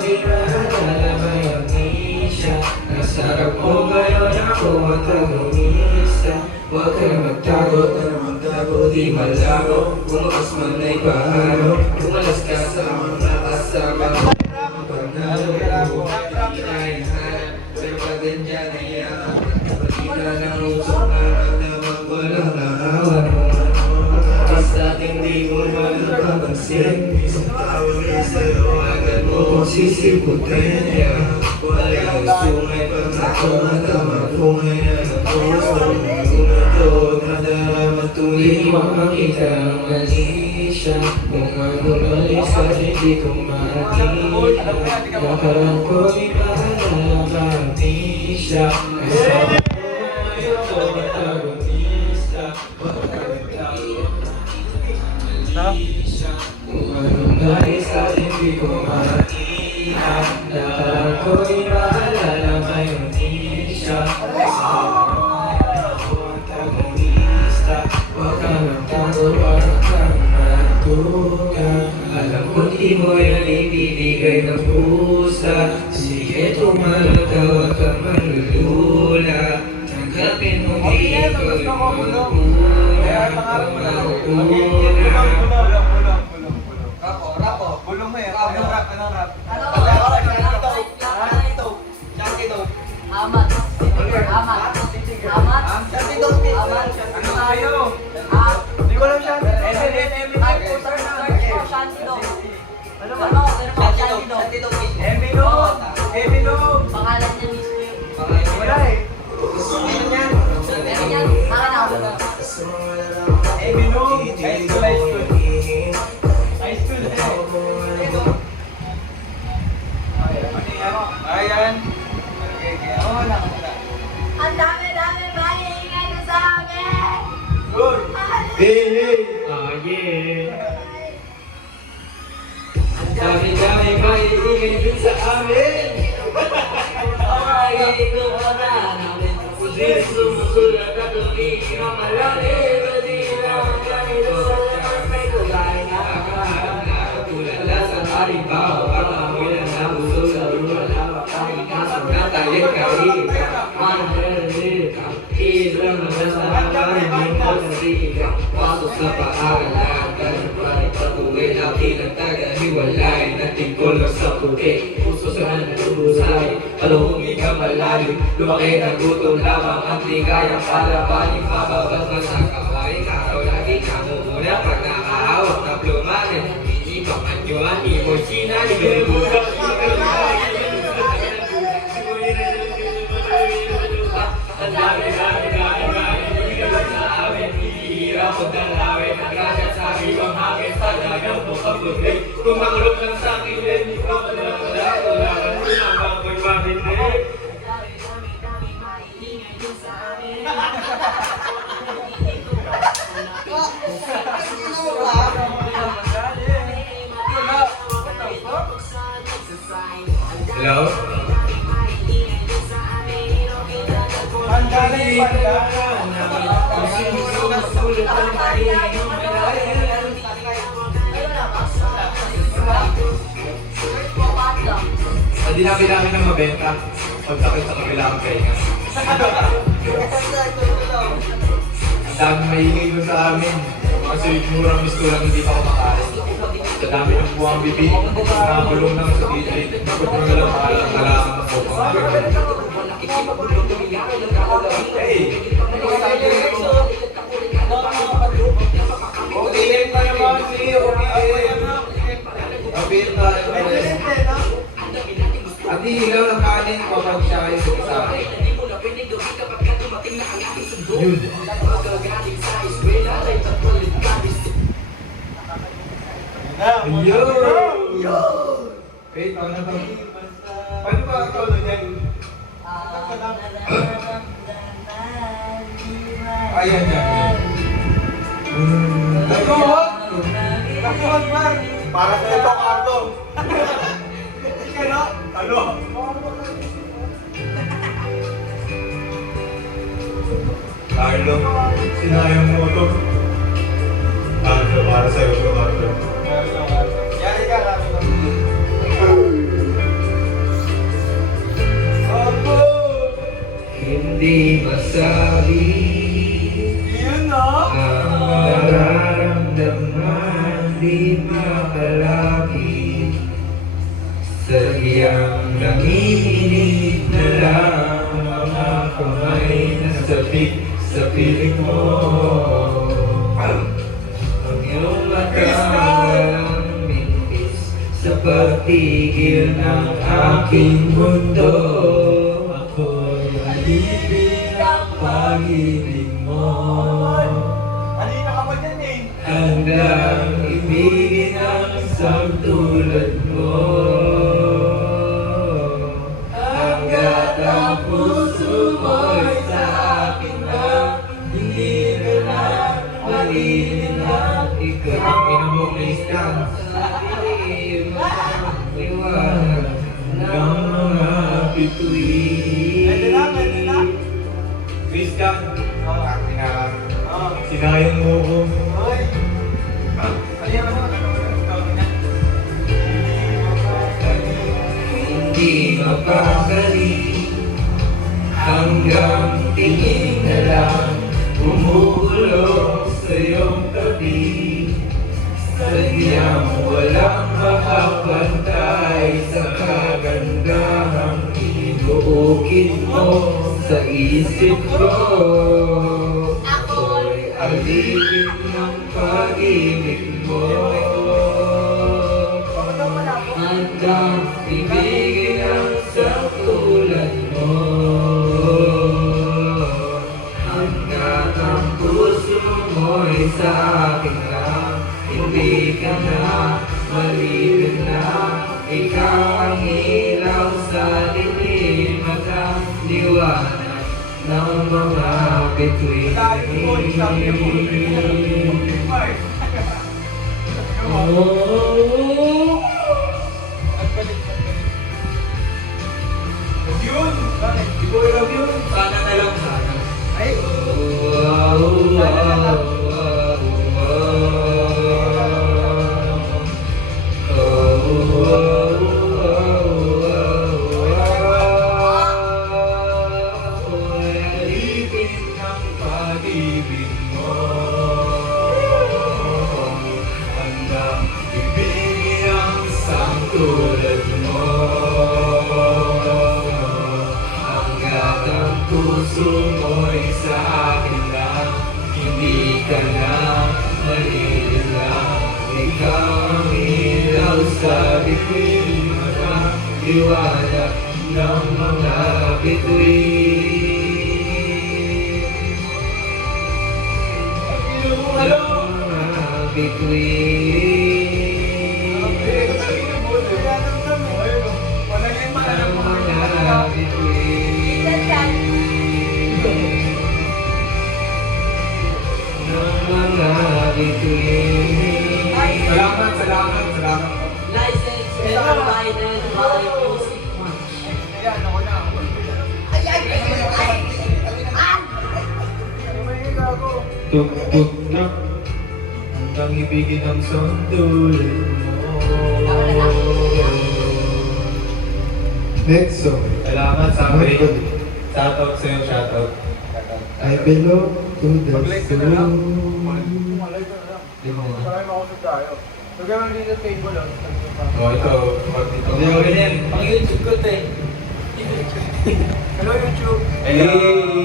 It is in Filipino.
di maalala may amnesia. Nasarap mo ngayon ako antagonista. Huwag ka na magtago, di malabo. Bumakas man ay paano, umalas ka sa mga kasama. Panalo ko, hindi na hinahanap, pero pag ganyan ay yaman. Pati ka ng usok na nagdamag, walang naawan mo. Basta't hindi mo man napapansin, isang tawag na sa'yo, agad mo kung sisiputin. Walang sungay pag ako matamagungay na ng puso. Tuloy makakita ang mali siya. Kung ano malis at hindi ko makita. Nakarang ko di maalala mati siya. Kasama ko ngayon ko antagonista. Kung ano malis at hindi ko makita. Nakarang ko di maalala mati siya. Alam ko di mo yan ibibigay ng pusa. Sige tumalog ka, huwag kang malulula. Tanggapin mo di ikaw yung magmuna. Rapo, bulong mo eh. Anong rap? Amat. Ano tayo? Hindi ko alam siya. Emino. Pangalan niya mismo yun. Wala eh. Meron yan. Saan ako na? Emino. High school. Ayan. Ang dami, maingay na sa amin! Good. Hey! Ah, yeah! Ang dami maingay din sa amin! Ay, ito ka na namin. Hindi sumusulat at hindi na malaki. Hindi na ganito sa may kulay na akaharap na katulala sa karibaw. Pag-amulan na puso sa luwa na makakasap na tayo karika. Ilang nasa hindi mo nariga. Pasok sa paaralan, ganun pa rin patuloy. Laki ng taga-hiwalay, nating kulong sa puti. Puso sa nanulusay, palungi ka malalim. Lumaki ng gutom lamang ang di kayang kalabanin. Mababas na sa kawain, araw lagi ka mumuna. Pag nakahawak na plumanin, hindi pa kanyuan, imo-china, nilulugan. Ang dami hirap o dalawin. Nagkasya sa ibang hangin. Talagang bukabugay. Kung makulog lang sa akin, hindi ko wala ka rin ang bagoy mabinig. Hello? Hindi namin ng mabenta pagtakit sa kabilang kaya. Ang dami maingay doon sa amin. Mga sulit-murang mistulang hindi pa kumakain. Sa dami ng buwang bibig, nakagulong lang sa DJ. Nakot mo na lang kailangan ng bukang namin. Hey! Okay pa naman si Okay pa naman. At hihilaw ng kanin kapag siya ay sa akin. Yun. Yo! Wait, paano ba? Paano ba ikaw doon yan? Ayan yan. Nakuhot! Nakuhot, Mar! Para sa ito, Carlo! Kaya, ano? Carlo, sinayang mo ito. Carlo, para sa'yo ito, Carlo. Yari ka, Carlo. Sadyang nanginginig na lang mga kamay na sabik sa piling mo. Ang iyong mata walang mintis sa pagtigil ng aking mundo. Ako'y alipin ang pag-ibig mo. Halina ka pa dyan eh. Hanggang ibigin ang isang tulad mo. Hanggat ang puso mo'y sa akin na hindi ka na malilinag. Ikaw ang inamumistan sa dilim at liwanag ng mga bituin. Pwede na. Christian, sinayang mo ko. Hoy. Halina ka na. Hindi mapakali hanggang tingin na lang bumubulong sa iyong tabi. Sadyang walang makapantay sa kagandahang inuukit mo sa isip ko. Ako'y alipin ng pag-ibig mo. Hanggang ibigin ang isang tulad mo. Hanggat ang puso mo'y sa akin lang, hindi ka na malibig na. Ikaw ang ilaw sa dilim at ang liwanag ng mga bituin. Oh, Yun! Bakit? di ko alam yun. Sana na lang sana. Ay! Alipin ng pag-ibig mo. Hanggang ibigin ang isang tulad mo. Hanggat ang puso mo'y sa akin lang, hindi ka na malililang. Ikaw ang ilaw sa bituin at ang liwanag ng mga bituin. Ng mga bituin. Ng mga bituin. Ng mga bituin. Salamat. License and provided by Music One. Ayan, ako na. Ano ba yung gago? Tugtog na hanggang ibigin ang sandulin mo. Next song. Salamat sa akin. Shoutout sa'yo, shoutout. I belong to the Mag-like ka na lang. soul. Malay ka na lang. Di mo nga. Marami makusap tayo. Pagkaman dito table lang. Oh, ito. Hindi ako rin yan. Pang YouTube ko to eh. Hello YouTube! Hey!